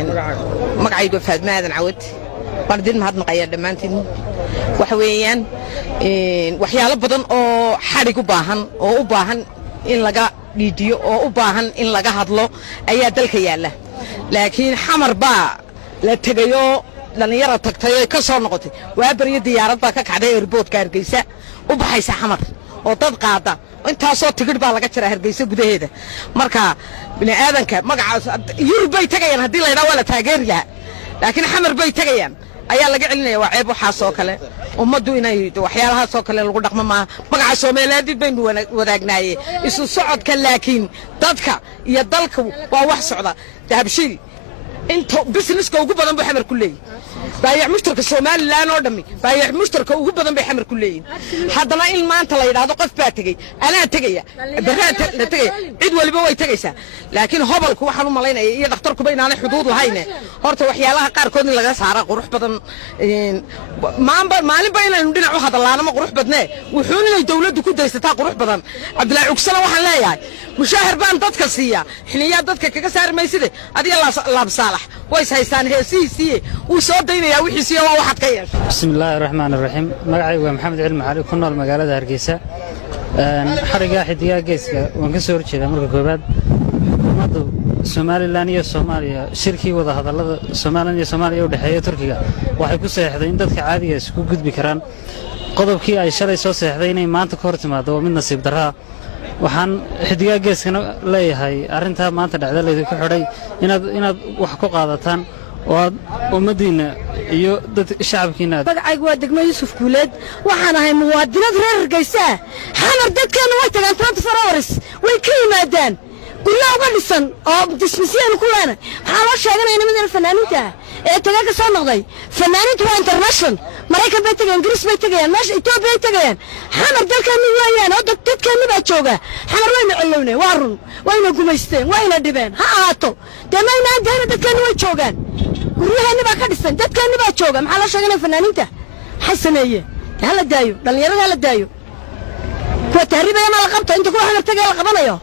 magacaygu Faad Maadan Cawad bardin mahad naqaya dhamaantiin waxa weeyaan waxyaalo badan oo xarig u baahan in laga dhiidiyo oo u baahan in laga hadlo ayaa dalka yaala laakiin xamar baa la tagayo dhalinyaro tagtay ka soo noqotay waa bariyo diyaarad baa ka kacday airportka Hargeysa u baxaysa xamar oo dad qaada intaasoo tigir baa laga jira Hargeysa gudaheeda marka bini aadanka magacaas Yurub bay tagayaan hadii la yiraahdo wala taageeriga laakiin xamar bay tagayaan ayaa laga celinaya waa ceeb waxa soo kale ummadu inay waxyaalaha soo kale lagu dhaqmo ma magaca Soomaaliyeed baynu wadaagnaayay isu socodka laakiin dadka iyo dalka waa wax socda dahabshiil inta businesska ugu badan buu xamar ku leeyahay baayac mushtarka Soomaaliland oo dhami baayac mushtarka ugu badan bay xamar ku leeyihiin haddana in maanta la yiraahdo qof baa tagay anaa tagaya baraata la tagay cid waliba way tagaysaa laakiin hobalku waxaan u maleynayaa iyo dhakhtarkuba inaanay xuduud lahayn horta waxyaalaha qaar kood in laga saaro qurux badan maalin baa inaynu dhinac u hadalaano ma qurux badnee wuxuu inay dawladdu ku daysataa qurux badan Cabdullaahi Cugsana waxaan leeyahay mushaahar baan dadka siiya xiliyaa dadka kaga saarmayside adiga laab saalax way haystaan heesiisii uu soo daynaya wixii waa waxad ka yeeshay bismillaahir rahmaanir rahiim magacaygu waa Maxamed Cilmi Cali ku nool magaalada Hargeysa xariga xidiga geeska waan ka soo horjeedaa marka koobaad ummadda Soomaaliland iyo Soomaaliya shirkii wada hadallada Soomaaliland iyo Soomaaliya u dhaxeeya Turkiga waxay ku saxeexday in dadka caadiga isku gudbi karaan qodobkii ay shalay soo saxeexday inay maanta ka hor timaado mid nasiib darro waxaan xidiga geeskana leeyahay arinta maanta dhacdaleeda ku xidhay inaad wax ku qaadataan oo umadiina iyo dad shacabkiina magacaygu waa degmo Yuusuf Kuuleed waxaan ahay muwaadinad reer Hargeysa xamar dadkeena way tagaan 24 hours way ka yimaadaan guryaha uga dhisan oo dismisiyeen ku leena waxaa loo sheeganaya nimanka fanaaniinta ee taga ka soo noqday fanaaniintu waa international Mareykan bay tagayaan Ingiriis bay tagayaan meesha Itoobiya bay tagayaan xamar dalkeena weeyaan oo dadkeena baa jooga xamar wayna cilownay waa run wayna gumaysteen wayna dhibeen ha ahaato deemayna dadkeena way joogaan guryaheena baa ka dhisan dadkeena baa jooga maxaa loo sheeganaya fanaaniinta xasameeye hala daayo dhalinyarada hala daayo kuwa tahriibaya ma la qabto inta kuwa xamar tagay la qabanayo